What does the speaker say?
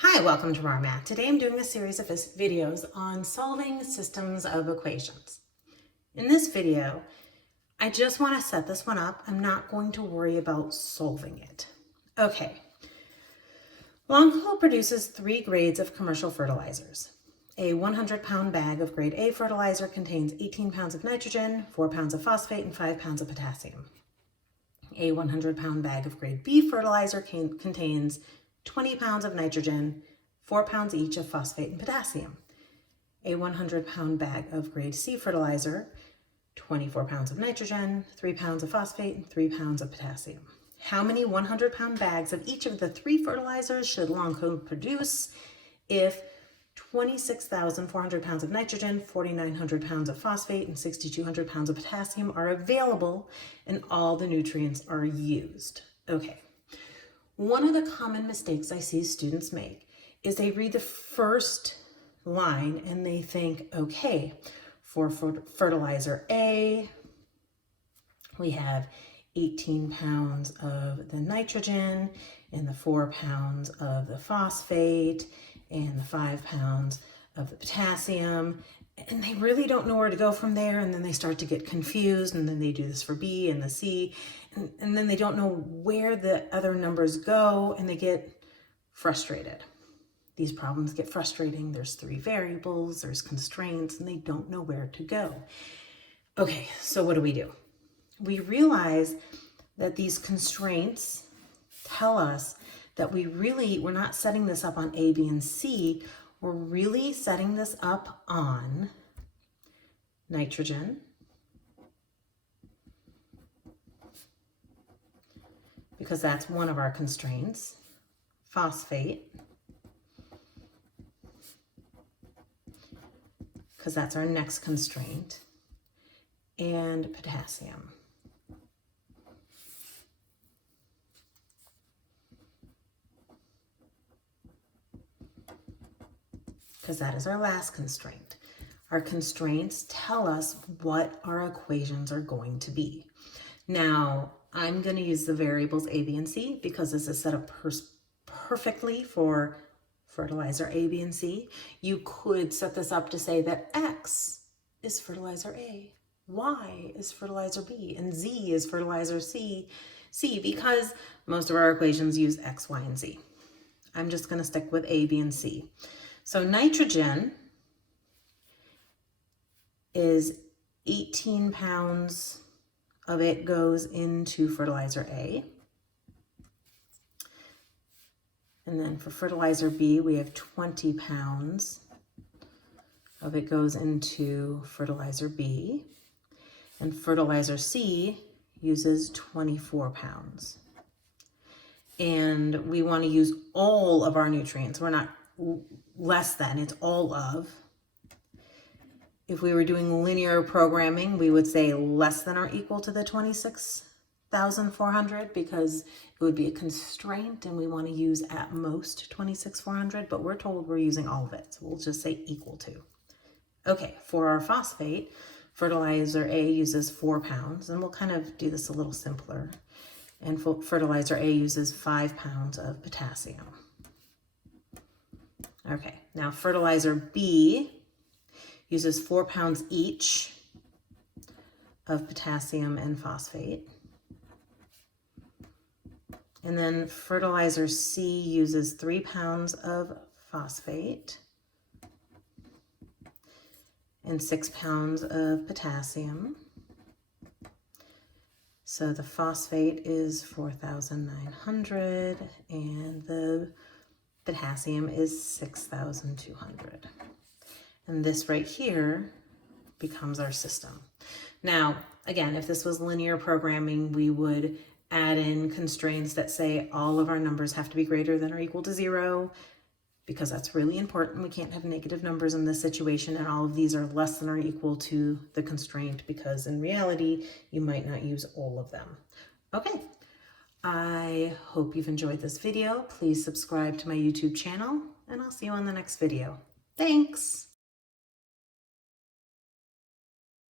Hi, welcome to RAR Math. Today I'm doing a series of videos on solving systems of equations. In this video, I just want to set this one up. I'm not going to worry about solving it. Okay. Longfellow produces 3 grades of commercial fertilizers. A 100-pound bag of grade A fertilizer contains 18 pounds of nitrogen, 4 pounds of phosphate, and 5 pounds of potassium. A 100-pound bag of grade B fertilizer contains 20 pounds of nitrogen, 4 pounds each of phosphate and potassium. A 100-pound bag of grade C fertilizer, 24 pounds of nitrogen, 3 pounds of phosphate, and 3 pounds of potassium. How many 100-pound bags of each of the 3 fertilizers should Longfellow produce if 26,400 pounds of nitrogen, 4,900 pounds of phosphate, and 6,200 pounds of potassium are available and all the nutrients are used? Okay. One of the common mistakes I see students make is they read the first line and they think, okay, for fertilizer A, we have 18 pounds of the nitrogen and the 4 pounds of the phosphate and the 5 pounds of the potassium, and they really don't know where to go from there, and then they start to get confused, and then they do this for B and the C, and then they don't know where the other numbers go, and they get frustrated. These problems get frustrating. There's 3 variables, there's constraints, and they don't know where to go. Okay, so what do? We realize that these constraints tell us that we're not setting this up on A, B, and C. We're really setting this up on nitrogen, because that's one of our constraints, phosphate, because that's our next constraint, and potassium. Because that is our last constraint. Our constraints tell us what our equations are going to be. Now, I'm going to use the variables A, B, and C because this is set up perfectly for fertilizer A, B, and C. You could set this up to say that X is fertilizer A, Y is fertilizer B, and Z is fertilizer C, because most of our equations use X, Y, and Z. I'm just going to stick with A, B, and C. So nitrogen is 18 pounds of it goes into fertilizer A. And then for fertilizer B, we have 20 pounds of it goes into fertilizer B. And fertilizer C uses 24 pounds. And we want to use all of our nutrients. We're not less than, it's all of. If we were doing linear programming, we would say less than or equal to the 26,400 because it would be a constraint and we want to use at most 26,400, but we're told we're using all of it. So we'll just say equal to. Okay, for our phosphate, fertilizer A uses 4 pounds, and we'll kind of do this a little simpler. And fertilizer A uses 5 pounds of potassium. Okay, now fertilizer B uses 4 pounds each of potassium and phosphate. And then fertilizer C uses 3 pounds of phosphate and 6 pounds of potassium. So the phosphate is 4,900 and the potassium is 6,200. And this right here becomes our system. Now, again, if this was linear programming, we would add in constraints that say all of our numbers have to be greater than or equal to 0, because that's really important. We can't have negative numbers in this situation, and all of these are less than or equal to the constraint, because in reality, you might not use all of them. Okay. I hope you've enjoyed this video. Please subscribe to my YouTube channel, and I'll see you on the next video. Thanks!